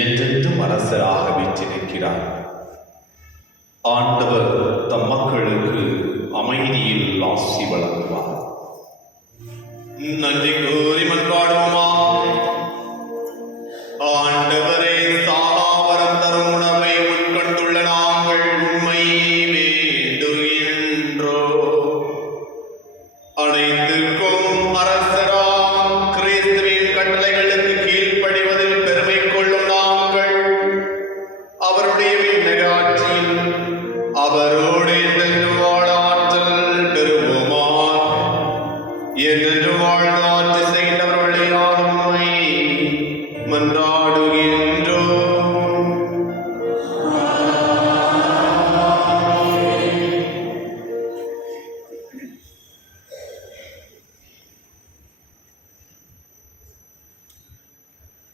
என்றென்றும் அரசராக வீற்றிருக்கிறார். ஆண்டவர் தம் மக்களுக்கு அமைதியில் ஆசி வழங்குவார். நன்றி கூறி மன்றாடுவோமா. ஆண்டவரே, சாகாவரம் தரும் உணவை உட்கொண்டுள்ள நாங்கள் உம்மை வேண்டுகின்றோம். அனைத்துக்கும் அரசராம் கிறிஸ்துவின் கட்டளைகளுக்கு கீழ்ப்படிவதில் பெருமை கொள்ளும் நாங்கள் அவருடைய விண்ணக ஆட்சியில் அவரோடு என்றென்று வாழ ஆற்றல் பெறுவோமாக. என்றென்று வாழ்ந்து ஆட்சி செய்கின்றவர்களே உம்மை மன்றாடுகின்றோம்.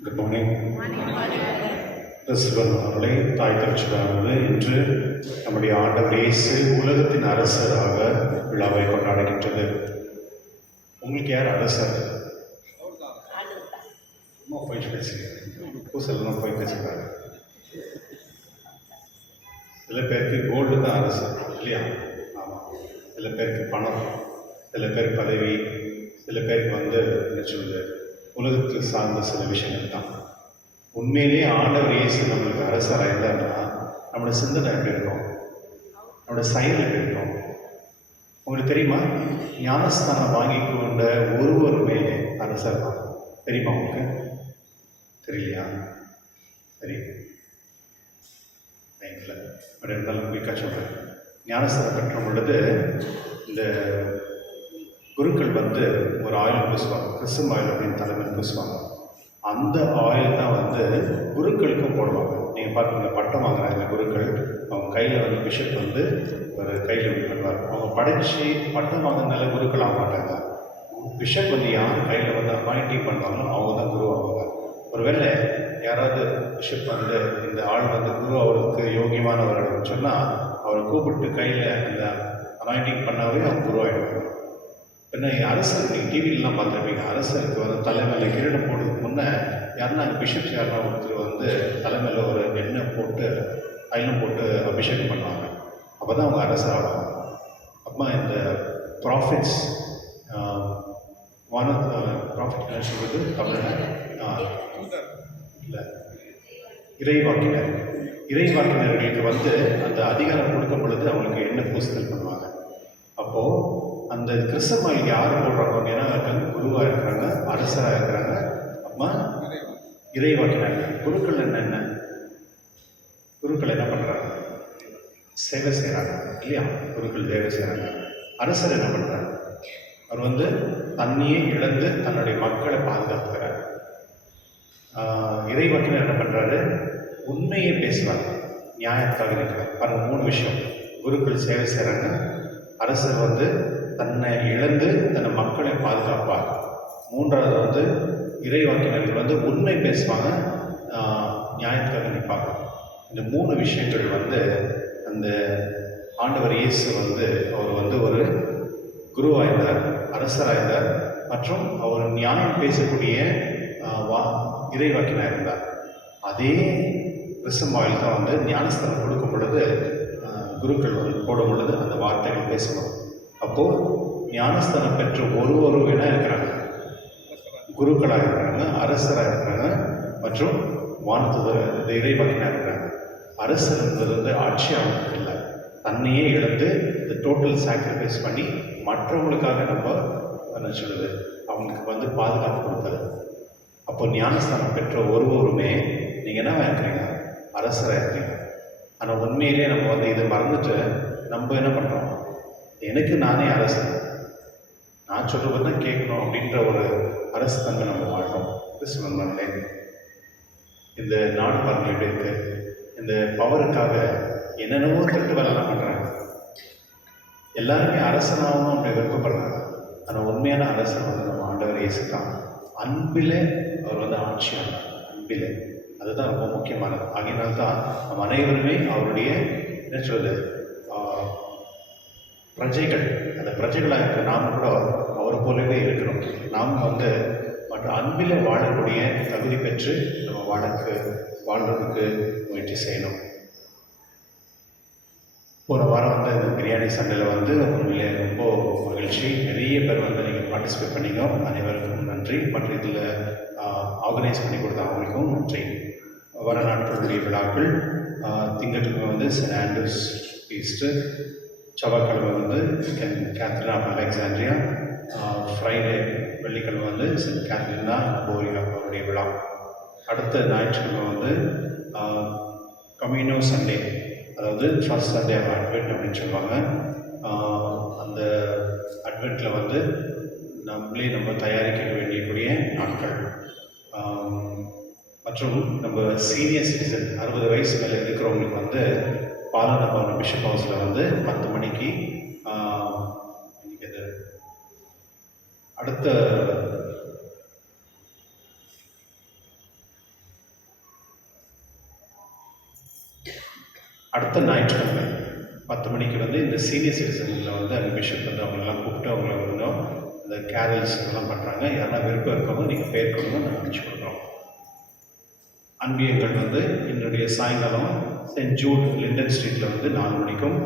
Good morning. கிறிஸ்துவன் அவர்களை தாய் திருச்சபையானது இன்று நம்முடைய ஆண்டவர் இயேசு உலகத்தின் அரசராக விழாவை கொண்டாடுகின்றது. உங்களுக்கு யார் அரசர்? சும்மா போய் பேசுகிறேன், பூசெல்லாம் போய் பேசுகிறாங்க. சில பேருக்கு கோல்டு தான் அரசர் இல்லையா? ஆமாம். சில பேருக்கு பணம், சில பேர் பதவி, சில பேருக்கு என்ன சொல்லுது, உலகத்தில் சார்ந்த சில விஷயங்கள் தான். உண்மையிலேயே ஆண்டவர் இயேசு நம்மளுக்கு அரசராக இருந்தார்னா நம்மளோட சிந்தனை எப்படி இருக்கும், நம்மளோட செயல் எப்படி இருக்கும்? உங்களுக்கு தெரியுமா, ஞானஸ்தானம் வாங்கி கொண்ட ஒருவருமே அரசர் தான். தெரியுமா உங்களுக்கு? தெரியலையா? சரி, இல்லை, பட் இருந்தாலும் குயிக்காக சொல்கிறேன். ஞானஸ்தானம் பெற்ற பொழுது இந்த குருக்கள் ஒரு ஆயில் பூசுவாங்க, கிறிஸ்துவ ஆயில் அப்படின்னு தலைமையில் பூசுவாங்க. அந்த ஆயில் தான் குருக்களுக்கும் போடுவாங்க. நீங்கள் பார்ப்பீங்க, பட்டம் வாங்குறாங்க குருக்கள், அவங்க கையில் பிஷப் ஒரு கையில் பண்ணுவார். அவங்க படித்து பட்டம் வாங்கினால குருக்கள் ஆக மாட்டாங்க. பிஷப் யார் கையில் அப்பாயிண்டிங் பண்ணுவாங்களோ அவங்க தான் குரு ஆவாங்க. ஒருவேளை யாராவது பிஷப் இந்த ஆள் குரு அவருக்கு யோகியமானவர் அப்படின்னு சொன்னால் அவரை கூப்பிட்டு கையில் அந்த அப்பாயிண்டிங் பண்ணாவே அவங்க குரு ஆகிடுவாங்க. பின்ன அரசர் நீங்கள் டிவிலெலாம் பார்த்துருப்பீங்க, அரசருக்கு தலைமையில் கிரீடம் போடுறதுக்கு முன்னே யாருன்னா பிஷப்ஸ் யாருன்னா ஒருத்தர் தலைமையில் ஒரு எண்ணெய் போட்டு தைலம் போட்டு அபிஷேகம் பண்ணுவாங்க. அப்போ தான் அவங்க அரசர் ஆவாங்க. அப்போ இந்த ப்ராஃபிட்ஸ் ப்ராஃபிட் என்ன சொல்வது தமிழில்? இல்லை, இறைவாக்கினர்களுக்கு அந்த அதிகாரம் கொடுக்கும் பொழுது அவங்களுக்கு எண்ணெய் பூசுதல் பண்ணுவாங்க. அப்போது அந்த கிறிஸ்தவர்கள் யார் போடுறாங்க? ஏன்னா குருவாக இருக்கிறாங்க, அரசராக இருக்கிறாங்க, அம்மா இறைவாக்கினாங்க. குருக்கள் என்ன குருக்கள் என்ன பண்ணுறாங்க? சேவை செய்கிறாங்க இல்லையா? குருக்கள் சேவை செய்கிறாங்க. அரசர் என்ன பண்ணுறாங்க? அவர் தண்ணியை இழந்து தன்னுடைய மக்களை பாதுகாத்துக்கிறார். இறைவாக்கினர் என்ன பண்ணுறாரு? உண்மையை பேசுகிறாங்க, நியாயத்தாக இருக்கிறார். பாருங்க, 3 விஷயம். குருக்கள் சேவை செய்கிறாங்க, அரசர் தன்னை இழந்து தன் மக்களை பாதுகாப்பார். 3வது இறைவாக்கினர்கள் உண்மை பேசுவாங்க, நியாயத்துக்காக நிற்பாங்க. இந்த 3 விஷயங்கள் அந்த ஆண்டவர் இயேசு அவர் ஒரு குருவாக இருந்தார், அரசராக இருந்தார், மற்றும் அவர் நியாயம் பேசக்கூடிய இறைவாக்கினாக இருந்தார். அதே கிறிஸ்தவாயில் தான் ஞானஸ்தானம் கொடுக்கும் பொழுது குருக்கள் போடும் பொழுது அந்த வார்த்தைகள் பேசணும். அப்போது ஞானஸ்தானம் பெற்ற ஒருவரும் என்ன இருக்கிறாங்க? குருக்களாக இருக்கிறாங்க, அரசராக இருக்கிறாங்க, மற்றும் வானத்துதர் இறைவாக்கினாக இருக்கிறாங்க. அரசர் என்பது ஆட்சியாளர் இல்லை, தன்னையே இழந்து இந்த டோட்டல் சாக்ரிஃபைஸ் பண்ணி மற்றவங்களுக்காக நம்ம என்ன சொல்லுது அவங்களுக்கு பாதுகாப்பு கொடுத்தது. அப்போ ஞானஸ்தானம் பெற்ற ஒருவருமே நீங்கள் என்னவா இருக்கிறீங்க? அரசராக இருக்கிறீங்க. ஆனால் உண்மையிலே நம்ம இதை மறந்துட்டு நம்ம என்ன பண்ணுறோம்? எனக்கு நானே அரசன், நான் சொல்கிறது தான் கேட்கணும் அப்படின்ற ஒரு அரசு தன்மை நம்ம வாழ்கிறோம். கிறிஸ்துவன்களே, இந்த நாடு பாருங்கள் எப்படி இருக்கு. இந்த பவருக்காக என்னென்னவோ திருட்டு வேலைலாம் பண்ணுறாங்க. எல்லாருமே அரசனாகவும் அப்படி விருப்பப்படுறாங்க. ஆனால் உண்மையான அரசன் நம்ம ஆண்டவர் இயேசு தான். அன்பில் அவர் ஆட்சியாளர், அன்பில். அதுதான் ரொம்ப முக்கியமானது. ஆகையினால்தான் நம்ம அனைவருமே அவருடைய என்ன சொல்வது பிரஜைகள். அந்த பிரஜைகளாக இருக்கிற நாம் கூட அவரை போலவே இருக்கிறோம். நாம் மற்ற அன்பில் வாழக்கூடிய தகுதி பெற்று நம்ம வாழ்கிறதுக்கு முயற்சி செய்யணும். போன வாரம் வந்து இந்த பிரியாணி சண்டையில் வந்து உண்மையிலே ரொம்ப மகிழ்ச்சி. நிறைய பேர் வந்து நீங்கள் பார்ட்டிசிபேட் பண்ணிங்க. அனைவருக்கும் நன்றி. மற்றும் இதில் ஆர்கனைஸ் பண்ணி கொடுத்த அவங்களுக்கும் நன்றி. வர நாட்களுடைய விழாக்கள் திங்கட்கிழமை வந்து சென்ட் ஆண்ட்ரூஸ் ஃபீஸ்ட்டு, செவ்வாய்க்கிழமை வந்து கேத்ரின் ஆஃப் அலெக்சாண்ட்ரியா, ஃப்ரைடே வெள்ளிக்கிழமை வந்து சென்ட் கேத்ரினா போரியா அவருடைய விழா. அடுத்த ஞாயிற்றுக்கிழமை வந்து கம்யூனோ சண்டே, அதாவது ஃபர்ஸ்ட் சண்டே ஆஃப் அட்வென்ட் அப்படின்னு சொல்லுவாங்க. அந்த அட்வென்ட்டில் வந்து நம்ம தயாரிக்க வேண்டியக்கூடிய நாட்கள். மற்றும் நம்ம சீனியர் சிட்டிசன் 60 வயசு மேலே இருக்கிறவங்களுக்கு வந்து பாலனபவன் பிஷப் ஹவுஸில் வந்து 10 மணிக்கு இது அடுத்த ஞாயிற்றுக்கிழமை 10 மணிக்கு வந்து இந்த சீனியர் சிட்டிசனில் வந்து அந்த பிஷப் வந்து அவங்களெல்லாம் கூப்பிட்டு அவங்கள வந்து இந்த கேரல்ஸ் இதெல்லாம் பண்ணுறாங்க. யாரா விருப்பம் இருக்கவங்க நீங்கள் பேர் கொடுங்க, நாங்கள் அனுப்பிச்சி கொடுக்குறோம். அன்பியங்கள் வந்து என்னுடைய சாயங்காலம் சென்ட் ஜூட் லிண்டன் ஸ்ட்ரீட்டில் வந்து 4 மணிக்கும்,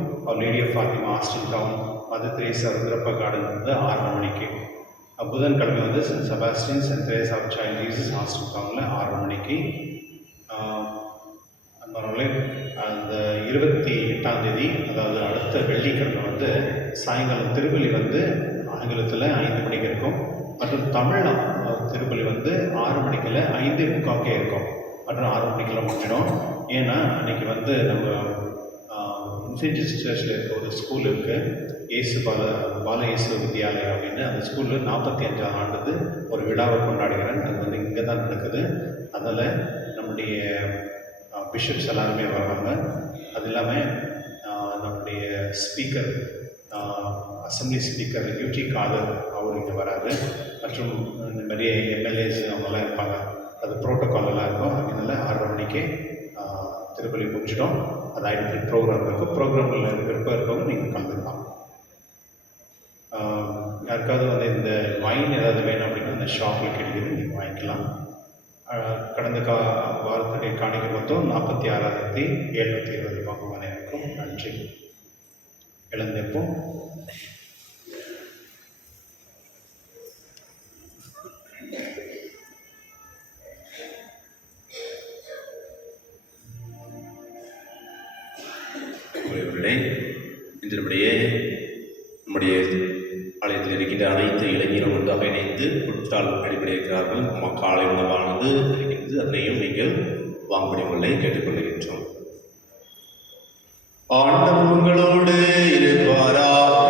Lady of Fatima Austin town Mother Teresa Rudrappa garden வந்து 6 மணிக்கு, புதன்கிழமை வந்து Saint Sebastian Saint Teresa of Child Jesus Austin டவுனில் 6 மணிக்கு. அந்த 28ஆம் தேதி, அதாவது அடுத்த வெள்ளிக்கிழமை வந்து சாயங்காலம் திருப்பலி வந்து ஆங்கிலத்தில் 5 மணிக்கு இருக்கும். மற்றும் தமிழ் திருப்பலி வந்து 6 மணிக்கில் 5:45 இருக்கும். மற்றும் 6 மணிக்கெல்லாம் முடிஞ்சிடும். ஏன்னா அன்றைக்கி வந்து நம்ம இன்ஃபென்ஜிஸ் சர்ச்சில் இருக்க ஒரு ஸ்கூல் இருக்குது, பால இயேசு வித்யாலயா அப்படின்னு. அந்த ஸ்கூலில் 45ஆம் ஆண்டு ஒரு விழாவை கொண்டாடுகிறேன். அது வந்து இங்கே தான் நடக்குது. அதில் நம்முடைய பிஷப்ஸ் எல்லாருமே வர்றாங்க. அது இல்லாமல் நம்முடைய ஸ்பீக்கர், அசம்பிளி ஸ்பீக்கர் யூடி காதர் அவர் இங்கே வராது. மற்றும் இந்த மாதிரி எம்எல்ஏஸ் அவங்கெல்லாம் இருப்பாங்க. அது ப்ரோட்டோக்காலெல்லாம் இருக்கும். அதனால 6:30 மணிக்கு திருப்பலி முடிச்சிட்டோம். அது ஐடென்டி ப்ரோக்ராம் இருக்கும். ப்ரோக்ராமில் விருப்பம் இருக்கவங்க நீங்கள் கலந்துக்கலாம். யாருக்காவது வந்து இந்த வைன் ஏதாவது வேணும் அப்படின்னா அந்த ஷாப்பில் கிடைக்குது, நீங்கள் வாங்கிக்கலாம். கடந்த வாரத்துடைய காணிக்கை மொத்தம் 46,720 வாங்குவானே இருக்கும். நன்றி. எழுந்திருப்போம். இன்றைய நம்முடைய ஆலயத்தில் இருக்கின்ற அனைத்து இளைஞரும் ஒன்றாக இணைந்து குற்றால் அடிப்படையிருக்கிறார்கள். காலை உணவானது இருக்கின்றது, அதனையும் நீங்கள் வாங்கும்படி உங்களை கேட்டுக்கொள்கின்றோம். ஆண்டவர் உங்களோடு இருப்பாராக.